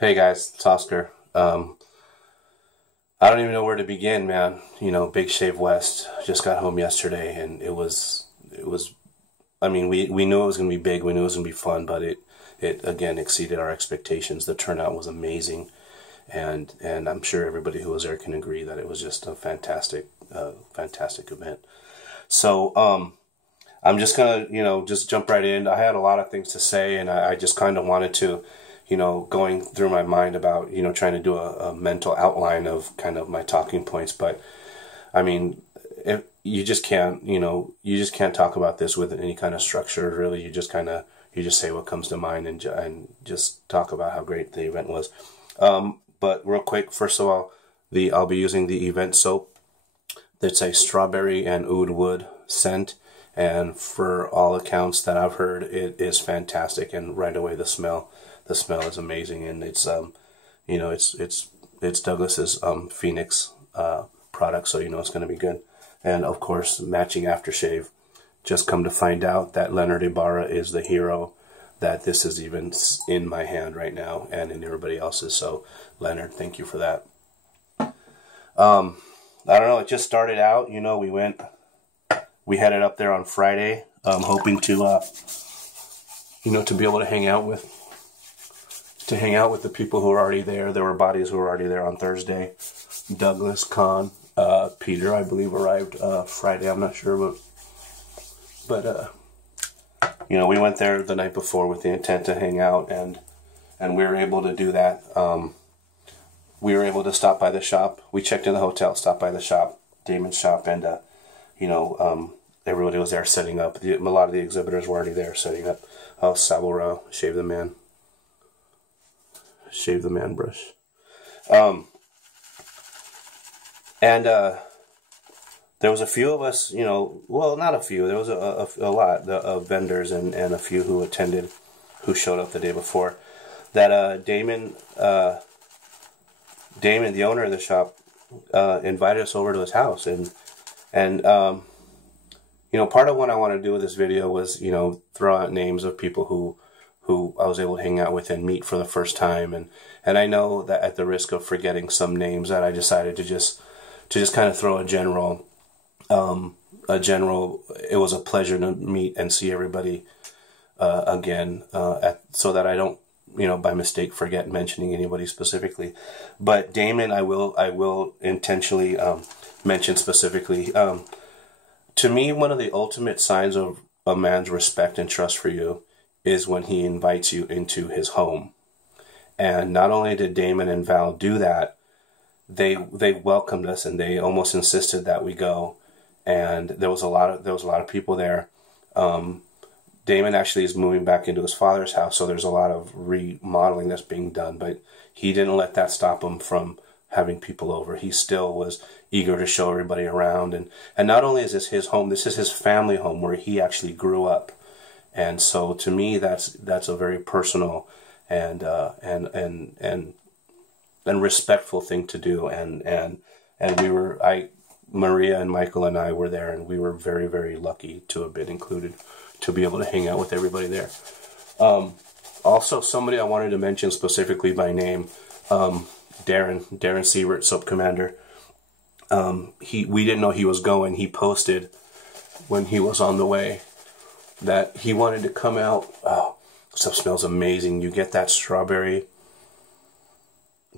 Hey guys, it's Oscar. I don't even know where to begin, man. You know, Big Shave West just got home yesterday, and it was. I mean, we knew it was gonna be big. We knew it was gonna be fun, but it again exceeded our expectations. The turnout was amazing, and I'm sure everybody who was there can agree that it was just a fantastic event. So, I'm just gonna, just jump right in. I had a lot of things to say, and I just kind of wanted to, going through my mind about, trying to do a mental outline of kind of my talking points. But I mean, if you just can't, you just can't talk about this with any kind of structure, really. You just say what comes to mind and just talk about how great the event was. But real quick, first of all, I'll be using the event soap. It's a strawberry and oud wood scent, and for all accounts that I've heard, it is fantastic. And right away, the smell is amazing, and it's Douglas's Phoenix product, so it's going to be good. And of course, matching aftershave. Just come to find out that Leonard Ibarra is the hero. That this is even in my hand right now, and in everybody else's. So, Leonard, thank you for that. I don't know. It just started out. We headed up there on Friday, hoping to be able to hang out with the people who are already there. There were bodies who were already there on Thursday. Douglas, Khan, Peter, I believe, arrived Friday. I'm not sure, but we went there the night before with the intent to hang out, and we were able to do that. We were able to stop by the shop. We checked in the hotel, stopped by the shop, Damon's shop, and everybody was there setting up. A lot of the exhibitors were already there setting up. Oh, Sabora, Shave the Man brush. And there was a few of us, well, not a few. There was a lot of vendors and a few who attended, who showed up the day before. That Damon, the owner of the shop, invited us over to his house, and part of what I want to do with this video was, throw out names of people who I was able to hang out with and meet for the first time, and I know that at the risk of forgetting some names, that I decided to just kind of throw a general. It was a pleasure to meet and see everybody again, so that I don't, by mistake forget mentioning anybody specifically. But Damon, I will intentionally mention specifically. To me, one of the ultimate signs of a man's respect and trust for you is when he invites you into his home. And not only did Damon and Val do that, they welcomed us, and they almost insisted that we go. And there was a lot of people there. Damon actually is moving back into his father's house, so there's a lot of remodeling that's being done. But he didn't let that stop him from having people over. He still was eager to show everybody around. And not only is this his home, this is his family home where he actually grew up. And so to me, that's a very personal and respectful thing to do. And Maria and Michael and I were there, and we were very, very lucky to have been included, to be able to hang out with everybody there. Also, somebody I wanted to mention specifically by name, Darren Sievert, Soap Commander. We didn't know he was going. He posted when he was on the way that he wanted to come out. Oh, stuff smells amazing. You get that strawberry,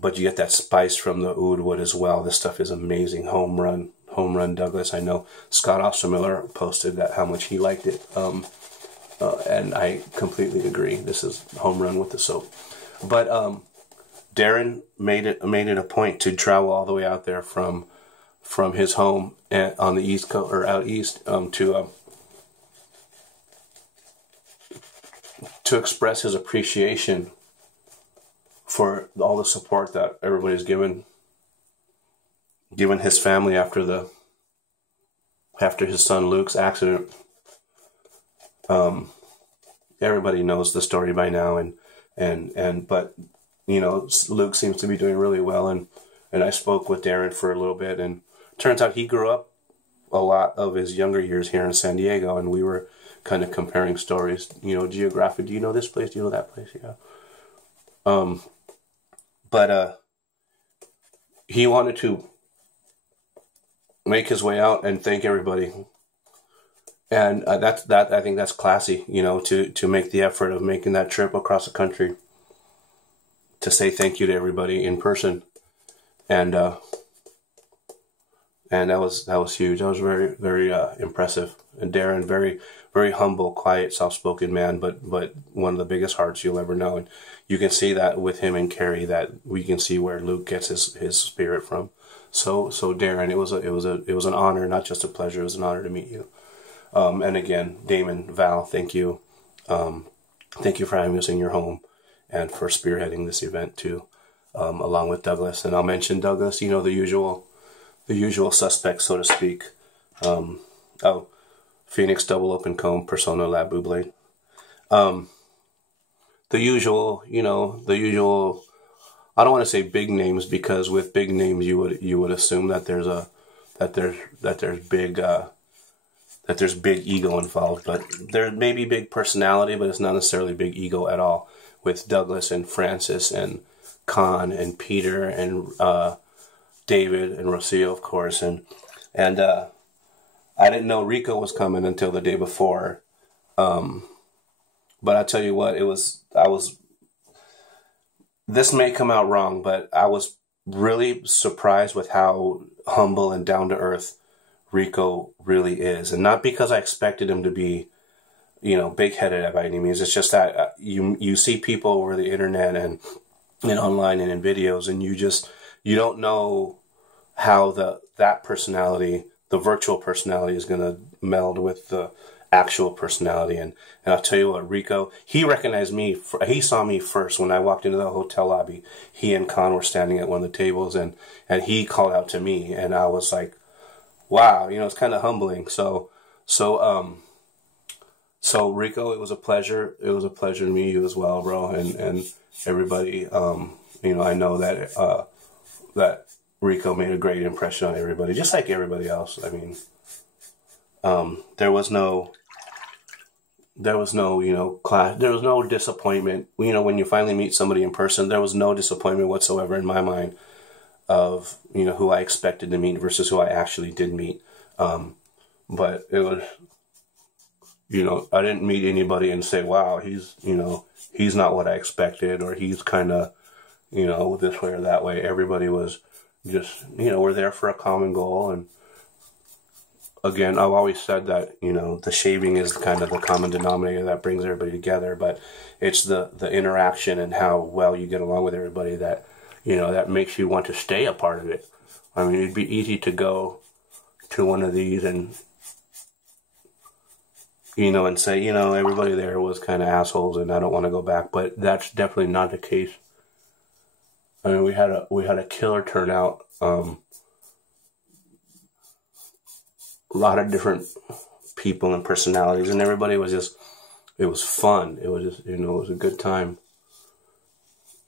but you get that spice from the oud wood as well. This stuff is amazing. Home run Douglas. I know Scott Ostermiller posted that how much he liked it, and I completely agree. This is home run with the soap. But Darren made it a point to travel all the way out there from his home on the East Coast, or out east, to express his appreciation for all the support that everybody's given his family after his son Luke's accident. Everybody knows the story by now, but Luke seems to be doing really well, and I spoke with Darren for a little bit, and turns out he grew up a lot of his younger years here in San Diego, and we were kind of comparing stories, geographic. Do you know this place? Do you know that place? Yeah. But he wanted to make his way out and thank everybody. And I think that's classy, to make the effort of making that trip across the country to say thank you to everybody in person. And that was huge. That was very, very impressive. And Darren, very, very humble, quiet, soft-spoken man, but one of the biggest hearts you'll ever know. And you can see that with him and Carrie, that we can see where Luke gets his spirit from. So Darren, it was an honor, not just a pleasure. It was an honor to meet you. And again, Damon, Val, thank you. Thank you for having us in your home and for spearheading this event too, along with Douglas. And I'll mention Douglas, the usual suspects, so to speak. Phoenix Double Open Comb, Persona Lab Buble. The usual, I don't want to say big names, because with big names you would assume that there's big ego involved, but there may be big personality, but it's not necessarily big ego at all. With Douglas and Francis and Con and Peter and David and Rocio, of course, and I didn't know Rico was coming until the day before, but I tell you what, this may come out wrong, but I was really surprised with how humble and down to earth Rico really is. And not because I expected him to be, big-headed by any means. It's just that you see people over the internet and online and in videos, and you don't know how that personality, the virtual personality, is going to meld with the actual personality. And I'll tell you what, Rico, he recognized me. He saw me first when I walked into the hotel lobby. He and Con were standing at one of the tables, and he called out to me, and I was like, wow, it's kind of humbling. So Rico, it was a pleasure. It was a pleasure to meet you as well, bro. And everybody, I know that Rico made a great impression on everybody, just like everybody else. I mean, there was no clash. There was no disappointment. When you finally meet somebody in person, there was no disappointment whatsoever in my mind of, who I expected to meet versus who I actually did meet. But it was, I didn't meet anybody and say, wow, he's not what I expected, or he's kind of, this way or that way. Everybody was just, we're there for a common goal. And again, I've always said that, the shaving is kind of the common denominator that brings everybody together, but it's the interaction and how well you get along with everybody that, that makes you want to stay a part of it. I mean, it'd be easy to go to one of these and, and say, everybody there was kind of assholes and I don't want to go back, but that's definitely not the case. I mean, we had a killer turnout. A lot of different people and personalities, and everybody was it was fun. It was just, it was a good time.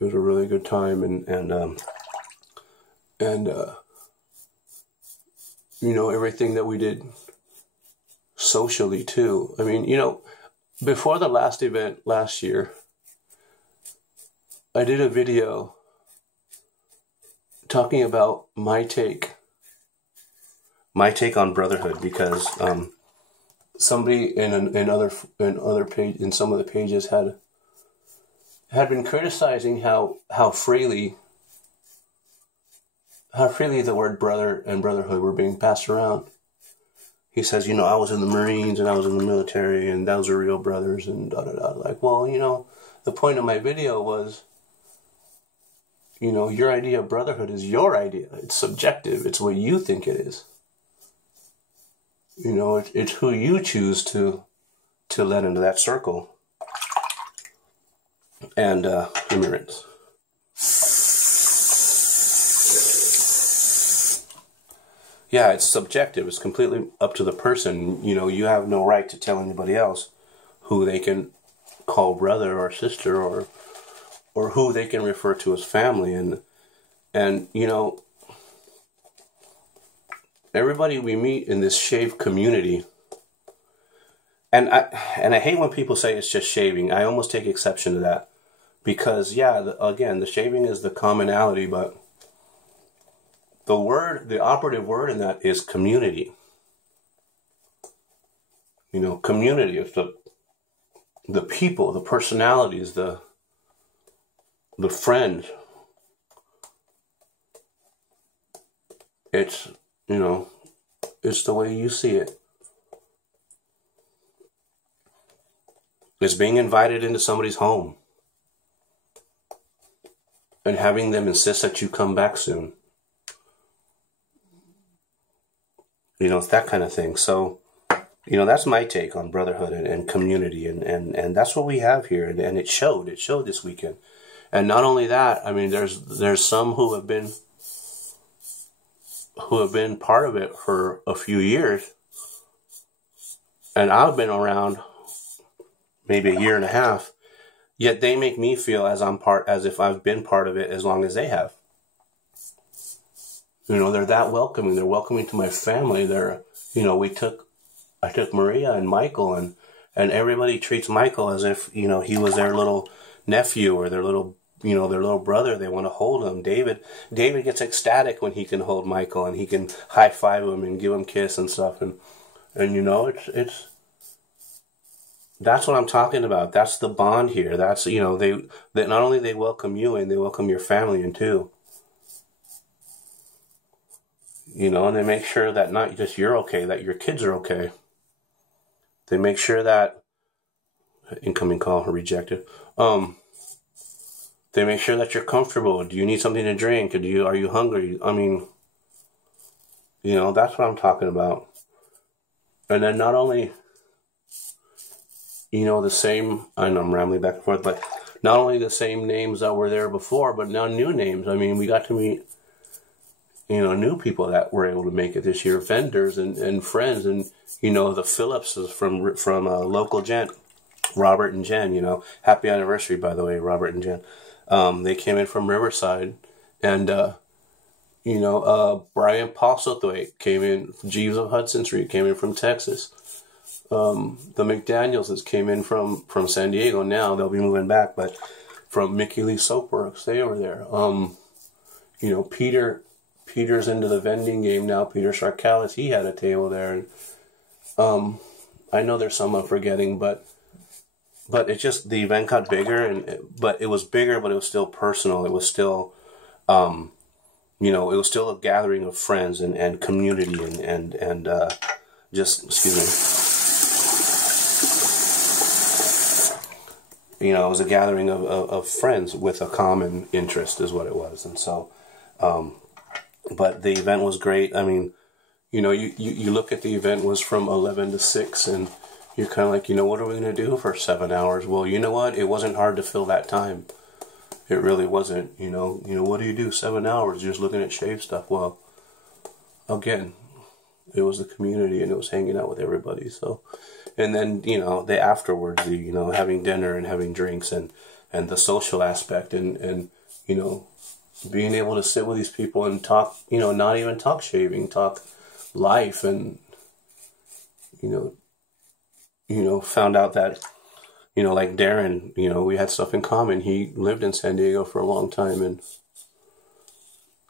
It was a really good time, and everything that we did socially too. I mean, before the last event last year, I did a video talking about my take on brotherhood, because somebody in some of the pages had been criticizing how freely the word brother and brotherhood were being passed around. He says, I was in the Marines and I was in the military and those are real brothers and da da da. Like, well, the point of my video was, your idea of brotherhood is your idea. It's subjective. It's what you think it is. It's who you choose to let into that circle. And immigrants. Yeah, it's subjective. It's completely up to the person. You have no right to tell anybody else who they can call brother or sister or who they can refer to as family. And everybody we meet in this shave community, and I hate when people say it's just shaving. I almost take exception to that, Because, yeah, again, the shaving is the commonality, but the operative word in that is community. You know, community is the people, the personalities, the friends. It's, you know, it's the way you see it. It's being invited into somebody's home and having them insist that you come back soon. You know, it's that kind of thing. So, you know, that's my take on brotherhood and community, and that's what we have here, and it showed this weekend. And not only that, I mean, there's some who have been part of it for a few years, and I've been around maybe a year and a half, yet they make me feel as if I've been part of it as long as they have. You know, they're that welcoming. They're welcoming to my family. You know, I took Maria and Michael, and everybody treats Michael as if, you know, he was their little nephew or their little brother. They want to hold him. David gets ecstatic when he can hold Michael and he can high five him and give him a kiss and stuff. And you know, it's that's what I'm talking about. That's the bond here. That's, you know, that not only they welcome you in, they welcome your family in too. You know, and they make sure that not just you're okay, that your kids are okay. They make sure that incoming call rejected. They make sure that you're comfortable. Do you need something to drink? Are you hungry? I mean, you know, that's what I'm talking about. And then not only, you know, the same, I know I'm rambling back and forth, but not only the same names that were there before, but now new names. I mean, we got to meet, you know, new people that were able to make it this year, vendors and friends, and, you know, the Phillipses from local gent, Robert and Jen, you know, happy anniversary, by the way, Robert and Jen. They came in from Riverside, and, you know, Brian Postlethwaite came in, Jeeves of Hudson Street came in from Texas. The McDanielses came in from San Diego. Now they'll be moving back, but from Mickey Lee Soapworks, they were there. You know, Peter's into the vending game now. Peter Sharkalis, he had a table there. And, I know there's some I'm forgetting, but it's just the event got bigger, but it was bigger, but it was still personal. It was still, you know, it was still a gathering of friends and community and just, excuse me, you know, it was a gathering of friends with a common interest is what it was. And so, but the event was great. I mean, you know, you look at the event was from 11 to 6, and you're kind of like, you know, what are we going to do for 7 hours? Well, you know what? It wasn't hard to fill that time. It really wasn't. You know, what do you do 7 hours just looking at shave stuff? Well, again, it was the community, and it was hanging out with everybody. So, and then, you know, the afterwards, you know, having dinner and having drinks and the social aspect and, you know, being able to sit with these people and talk, you know, not even talk shaving, talk life, and, you know, found out that, you know, like Darren, you know, we had stuff in common. He lived in San Diego for a long time, and,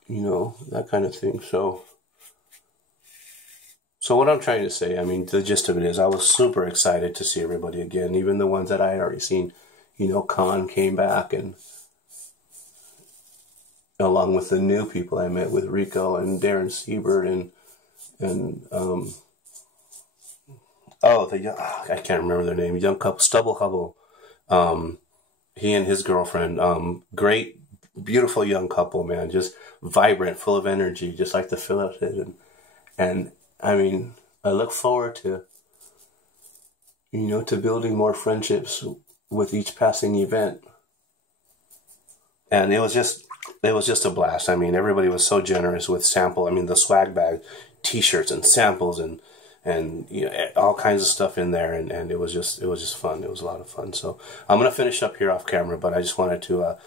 you know, that kind of thing. So what I'm trying to say, I mean, the gist of it is I was super excited to see everybody again, even the ones that I had already seen. You know, Khan came back, and along with the new people I met with Rico and Darren Siebert I can't remember their name, young couple, Stubble Hubble, he and his girlfriend, great, beautiful young couple, man, just vibrant, full of energy, just like the Phillips did, and I mean, I look forward to, you know, to building more friendships with each passing event. And it was just a blast. I mean, everybody was so generous with sample. I mean, the swag bag, T-shirts and samples and you know, all kinds of stuff in there. And it was just fun. It was a lot of fun. So I'm gonna finish up here off camera, but I just wanted to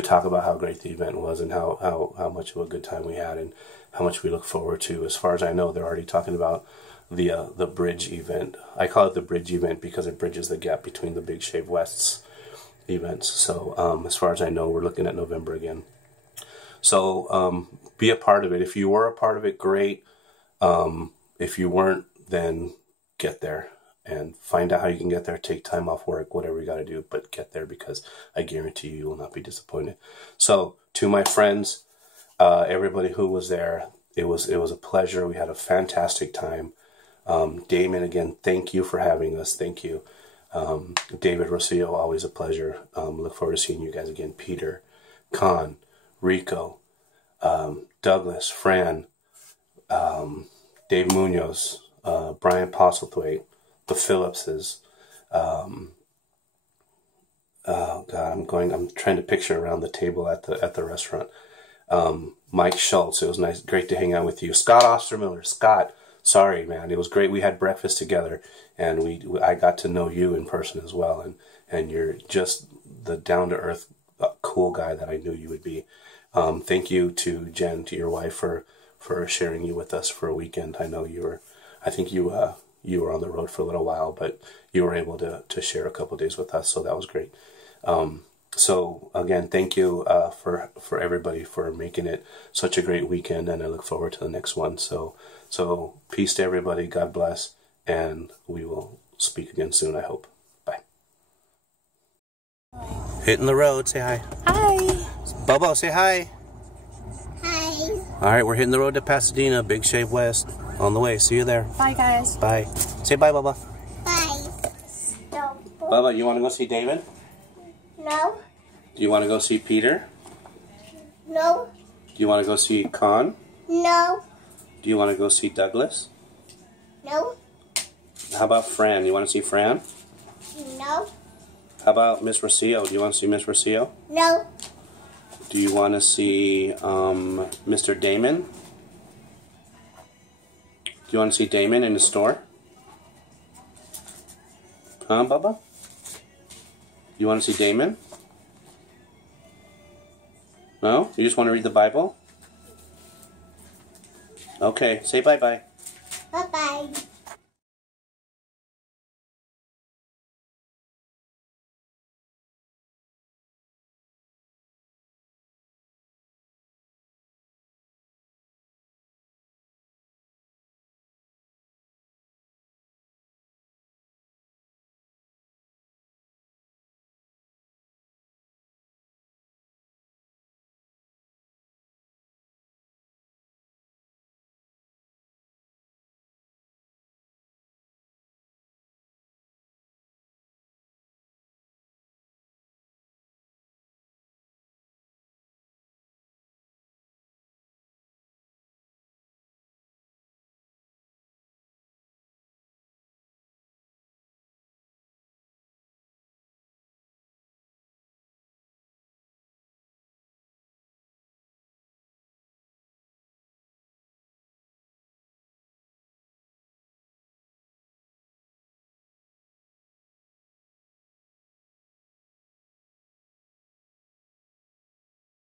talk about how great the event was and how much of a good time we had and how much we look forward to. As far as I know, they're already talking about the bridge event. I call it the bridge event because it bridges the gap between the Big Shave Wests events. So as far as I know, we're looking at November again. So be a part of it. If you were a part of it, great. If you weren't, then get there and find out how you can get there. Take time off work, whatever you got to do, but get there, because I guarantee you will not be disappointed. So to my friends, everybody who was there, it was a pleasure. We had a fantastic time. Damon, again, thank you for having us. Thank you. David Rosillo, always a pleasure. Look forward to seeing you guys again. Peter, Con, Rico, Douglas, Fran, Dave Munoz, Brian Postlethwaite, the Phillipses. Oh God, I'm trying to picture around the table at the restaurant. Mike Schultz, it was nice, great to hang out with you. Scott Ostermiller, Scott, sorry man, it was great. We had breakfast together, and I got to know you in person as well, and you're just the down-to-earth, cool guy that I knew you would be. Thank you to Jen, to your wife, for sharing you with us for a weekend. I know I think you were on the road for a little while, but you were able to share a couple days with us, so that was great. So again, thank you for everybody for making it such a great weekend, and I look forward to the next one. So peace to everybody, God bless, and we will speak again soon, I hope. Bye. Hitting the road, say hi. Hi. Bobo, say hi. Hi. All right, we're hitting the road to Pasadena, Big Shave West. On the way, see you there. Bye, guys. Bye. Say bye, Bubba. Bye. No. Bubba, you want to go see David? No. Do you want to go see Peter? No. Do you want to go see Con? No. Do you want to go see Douglas? No. How about Fran? You want to see Fran? No. How about Miss Rosillo? Do you want to see Miss Rosillo? No. Do you want to see Mr. Damon? Do you want to see Damon in the store? Huh, Bubba? You want to see Damon? No? You just want to read the Bible? Okay, say bye-bye. Bye-bye.